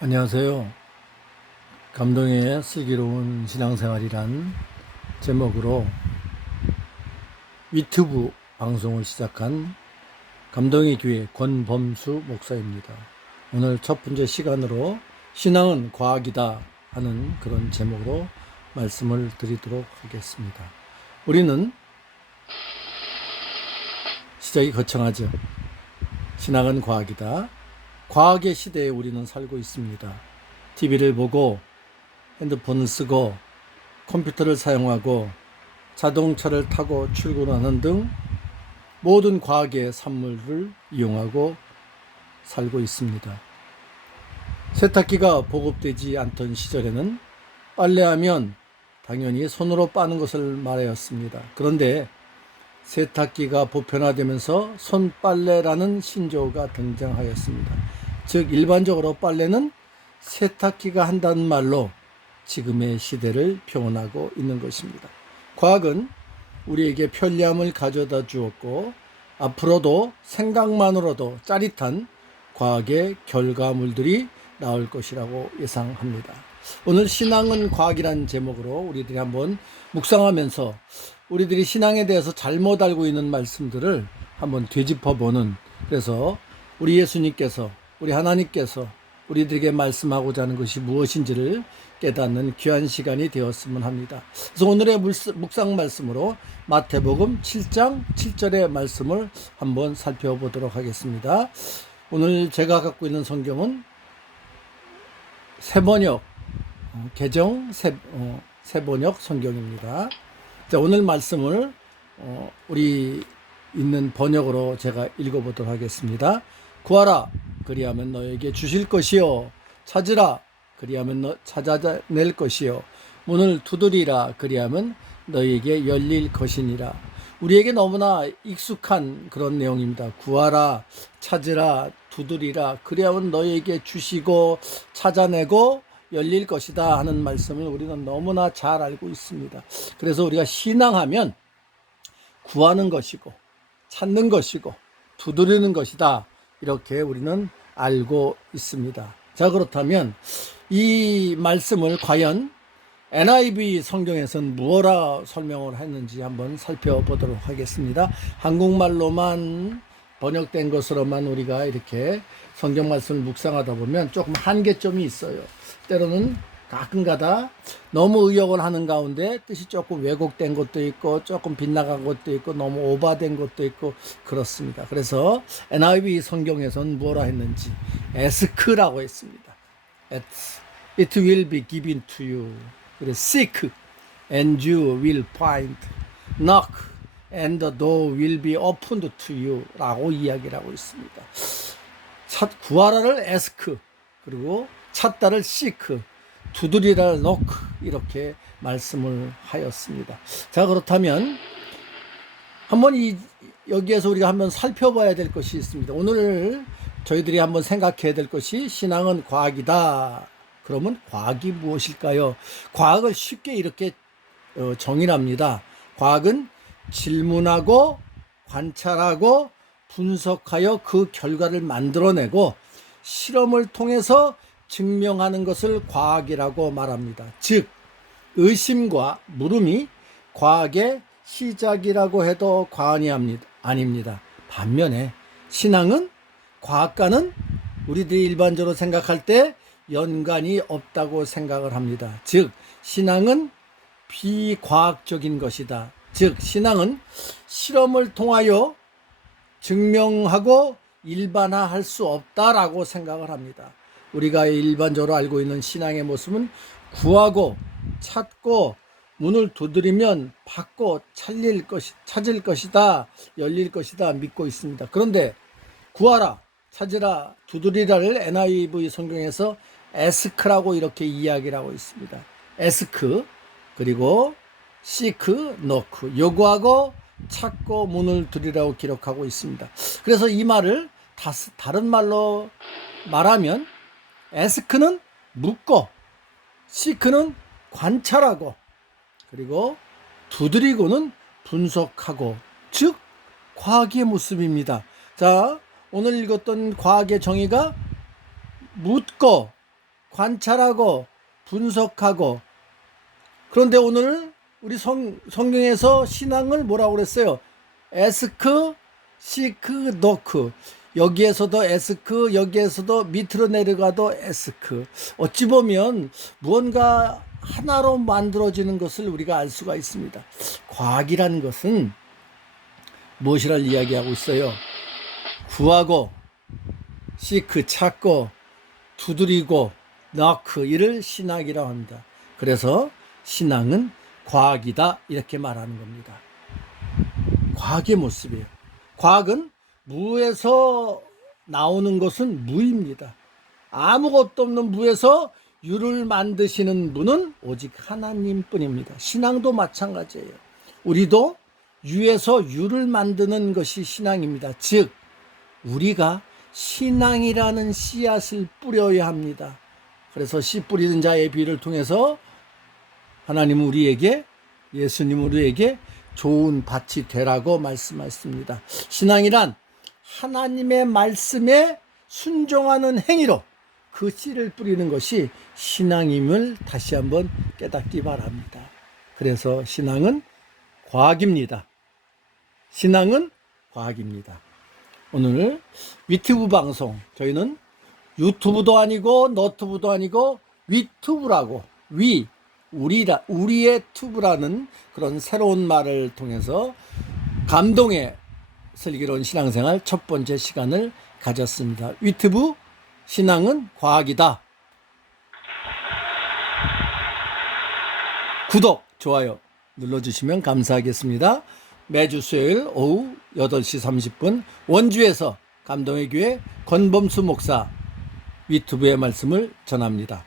안녕하세요. 감동의 슬기로운 신앙생활이란 제목으로 유튜브 방송을 시작한 감동의 교회 권범수 목사입니다. 오늘 첫 번째 시간으로 신앙은 과학이다 하는 그런 제목으로 말씀을 드리도록 하겠습니다. 우리는 시작이 거창하죠. 신앙은 과학이다. 과학의 시대에 우리는 살고 있습니다. TV를 보고 핸드폰을 쓰고 컴퓨터를 사용하고 자동차를 타고 출근하는 등 모든 과학의 산물을 이용하고 살고 있습니다. 세탁기가 보급되지 않던 시절에는 빨래하면 당연히 손으로 빠는 것을 말하였습니다. 그런데 세탁기가 보편화되면서 손빨래라는 신조어가 등장하였습니다. 즉 일반적으로 빨래는 세탁기가 한다는 말로 지금의 시대를 표현하고 있는 것입니다. 과학은 우리에게 편리함을 가져다 주었고 앞으로도 생각만으로도 짜릿한 과학의 결과물들이 나올 것이라고 예상합니다. 오늘 신앙은 과학이라는 제목으로 우리들이 한번 묵상하면서 우리들이 신앙에 대해서 잘못 알고 있는 말씀들을 한번 되짚어보는, 그래서 우리 예수님께서, 우리 하나님께서 우리들에게 말씀하고자 하는 것이 무엇인지를 깨닫는 귀한 시간이 되었으면 합니다. 그래서 오늘의 묵상 말씀으로 마태복음 7장 7절의 말씀을 한번 살펴보도록 하겠습니다. 오늘 제가 갖고 있는 성경은 새번역 개정 새번역 성경입니다. 자, 오늘 말씀을 우리 있는 번역으로 제가 읽어보도록 하겠습니다. 구하라 그리하면 너에게 주실 것이요, 찾으라 그리하면 찾아낼 것이요, 문을 두드리라 그리하면 너에게 열릴 것이니라. 우리에게 너무나 익숙한 그런 내용입니다. 구하라, 찾으라, 두드리라 그리하면 너에게 주시고 찾아내고 열릴 것이다 하는 말씀을 우리는 너무나 잘 알고 있습니다. 그래서 우리가 신앙하면 구하는 것이고 찾는 것이고 두드리는 것이다, 이렇게 우리는 알고 있습니다. 자, 그렇다면 이 말씀을 과연 NIV 성경에서는 무엇라 설명을 했는지 한번 살펴보도록 하겠습니다. 한국말로만 번역된 것으로만 우리가 이렇게 성경 말씀을 묵상하다 보면 조금 한계점이 있어요. 때로는 가끔가다 너무 의역을 하는 가운데 뜻이 조금 왜곡된 것도 있고 조금 빗나간 것도 있고 너무 오바된 것도 있고 그렇습니다. 그래서 NIV 성경에서는 뭐라 했는지 ask라고 했습니다. It will be given to you. 그래서 seek and you will find. knock and the door will be opened to you 라고 이야기를 하고 있습니다. 구하라를 ask, 그리고 찾다를 seek, 두드리라를 knock, 이렇게 말씀을 하였습니다. 자, 그렇다면 한번 여기에서 우리가 한번 살펴봐야 될 것이 있습니다. 오늘 저희들이 한번 생각해야 될 것이 신앙은 과학이다. 그러면 과학이 무엇일까요? 과학을 쉽게 이렇게 정의합니다. 과학은 질문하고 관찰하고 분석하여 그 결과를 만들어내고 실험을 통해서 증명하는 것을 과학이라고 말합니다. 즉 의심과 물음이 과학의 시작이라고 해도 과언이 아닙니다. 반면에 신앙은 과학과는 우리들이 일반적으로 생각할 때 연관이 없다고 생각을 합니다. 즉 신앙은 비과학적인 것이다. 즉 신앙은 실험을 통하여 증명하고 일반화할 수 없다라고 생각을 합니다. 우리가 일반적으로 알고 있는 신앙의 모습은 구하고 찾고 문을 두드리면 받고 찾을 것이다, 열릴 것이다 믿고 있습니다. 그런데 구하라, 찾으라, 두드리라를 NIV 성경에서 ask라고 이렇게 이야기를 하고 있습니다. ask, 그리고 seek, knock, 요구하고 찾고 문을 두드리라고 기록하고 있습니다. 그래서 이 말을 다른 말로 말하면 ask는 묻고 seek는 관찰하고 그리고 두드리고는 분석하고, 즉 과학의 모습입니다. 자, 오늘 읽었던 과학의 정의가 묻고 관찰하고 분석하고. 그런데 오늘 우리 성경에서 신앙을 뭐라고 그랬어요? 에스크, 시크, 노크. 여기에서도 에스크, 여기에서도 밑으로 내려가도 에스크. 어찌 보면 무언가 하나로 만들어지는 것을 우리가 알 수가 있습니다. 과학이라는 것은 무엇이라 이야기하고 있어요? 구하고, 시크, 찾고, 두드리고, 너크, 이를 신학이라고 합니다. 그래서 신앙은 과학이다, 이렇게 말하는 겁니다. 과학의 모습이에요. 과학은 무에서 나오는 것은 무입니다. 아무것도 없는 무에서 유를 만드시는 분은 오직 하나님뿐입니다. 신앙도 마찬가지예요. 우리도 유에서 유를 만드는 것이 신앙입니다. 즉 우리가 신앙이라는 씨앗을 뿌려야 합니다. 그래서 씨 뿌리는 자의 비유를 통해서 하나님은 우리에게, 예수님 우리에게 좋은 밭이 되라고 말씀하셨습니다. 신앙이란 하나님의 말씀에 순종하는 행위로 그 씨를 뿌리는 것이 신앙임을 다시 한번 깨닫기 바랍니다. 그래서 신앙은 과학입니다. 신앙은 과학입니다. 오늘 위튜브 방송, 저희는 유튜브도 아니고 너튜브도 아니고 위튜브라고, 우리의 튜브라는 그런 새로운 말을 통해서 감동의 슬기로운 신앙생활 첫 번째 시간을 가졌습니다. 위튜브 신앙은 과학이다. 구독, 좋아요 눌러주시면 감사하겠습니다. 매주 수요일 오후 8시 30분 원주에서 감동의 교회 권범수 목사 위튜브의 말씀을 전합니다.